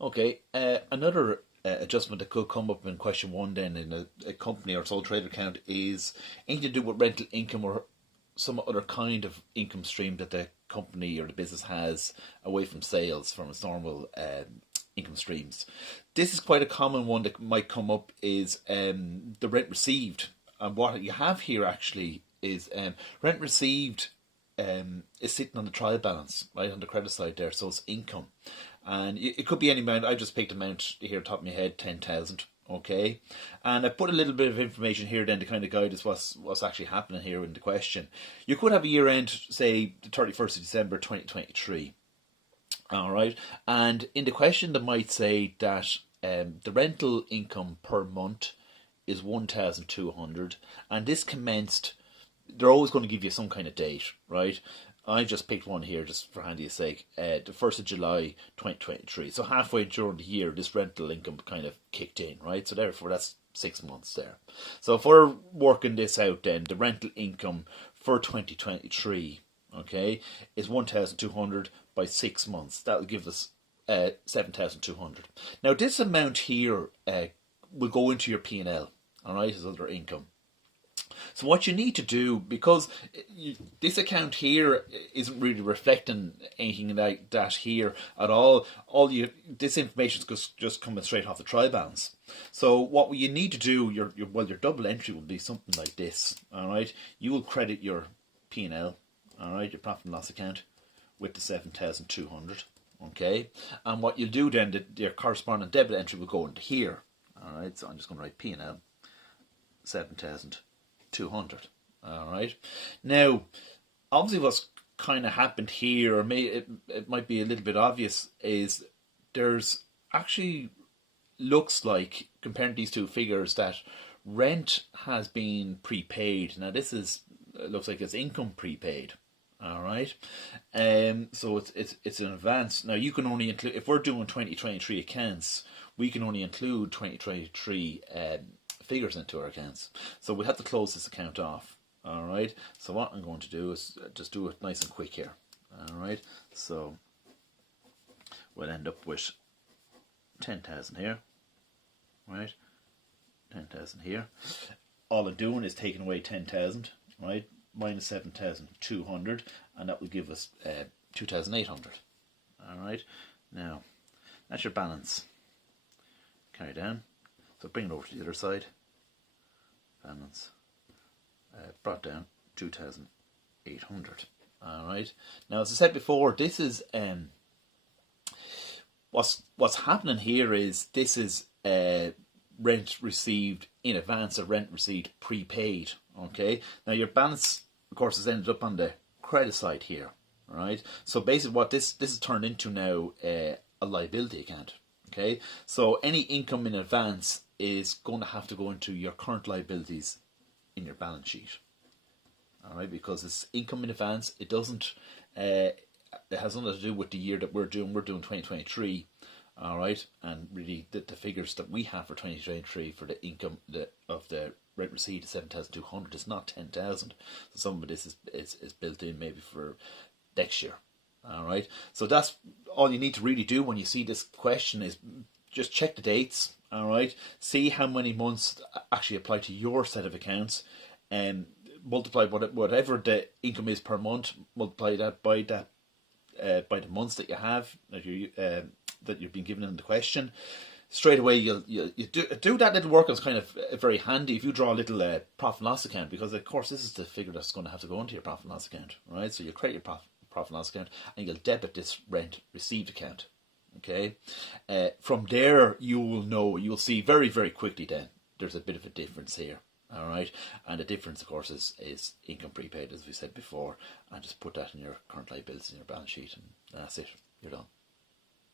Okay, another adjustment that could come up in question one then in a company or sole trader account is anything to do with rental income or some other kind of income stream that the company or the business has away from sales from its normal income streams. This is quite a common one that might come up is the rent received. And what you have here actually is rent received is sitting on the trial balance, right on the credit side there, so it's income, and it could be any amount. I just picked amount here, top of my head, 10,000. Okay, and I put a little bit of information here then to kind of guide us what's actually happening here in the question. You could have a year end, say the 31st of December 2023. All right, and in the question they might say that the rental income per month is 1,200, and this commenced. They're always going to give you some kind of date, right? I just picked one here just for handy's sake, the 1st of July 2023. So halfway during the year, this rental income kind of kicked in, right? So therefore, that's 6 months there. So if we're working this out then, the rental income for 2023, okay, is 1,200 by 6 months. That will give us 7,200. Now, this amount here will go into your P&L, all right, as other income. So what you need to do, because this account here isn't really reflecting anything like that here at all. This information is just coming straight off the trial balance. So what you need to do, your double entry will be something like this. All right, you will credit your P&L, all right, your profit and loss account, with the 7,200. Okay, and what you'll do then, your corresponding debit entry will go into here. All right, so I'm just going to write P&L 7,200. All right. Now, obviously, what's kind of happened here, or it might be a little bit obvious, is there's actually looks like comparing these two figures that rent has been prepaid. Now, this looks like it's income prepaid. All right. So it's in advance. Now you can only include, if we're doing 2023 accounts, we can only include 2023 figures into our accounts. So we have to close this account off. All right. So what I'm going to do is just do it nice and quick here. All right. So we'll end up with 10,000 here. Right. 10,000 here. All I'm doing is taking away 10,000. Right. Minus 7,200, and that will give us 2,800. All right. Now that's your balance. Carry down. So bring it over to the other side. Balance brought down 2,800. All right. Now, as I said before, this is what's happening here is this is rent received in advance or rent received prepaid. Okay. Now your balance, of course, has ended up on the credit side here. Right. So basically, what this is turned into now a liability account. Okay. So any income in advance is going to have to go into your current liabilities in your balance sheet. All right, because it's income in advance. It doesn't. It has nothing to do with the year that we're doing. We're doing 2023. All right, and really the figures that we have for 2023 for the income of the rent received is 7,200. It's not 10,000. So some of this is built in maybe for next year. All right, so that's all you need to really do when you see this question is just check the dates. All right, see how many months actually apply to your set of accounts, and multiply whatever the income is per month. Multiply that by the months that you have that you've been given in the question. Straight away, you do that little work. Is kind of very handy if you draw a little profit and loss account, because of course this is the figure that's going to have to go into your profit and loss account, right? So you create your profit and loss account, and you'll debit this rent received account. Okay, from there you'll see very, very quickly then there's a bit of a difference here. All right, and the difference, of course, is income prepaid, as we said before, and just put that in your current liabilities in your balance sheet, and that's it. You're done.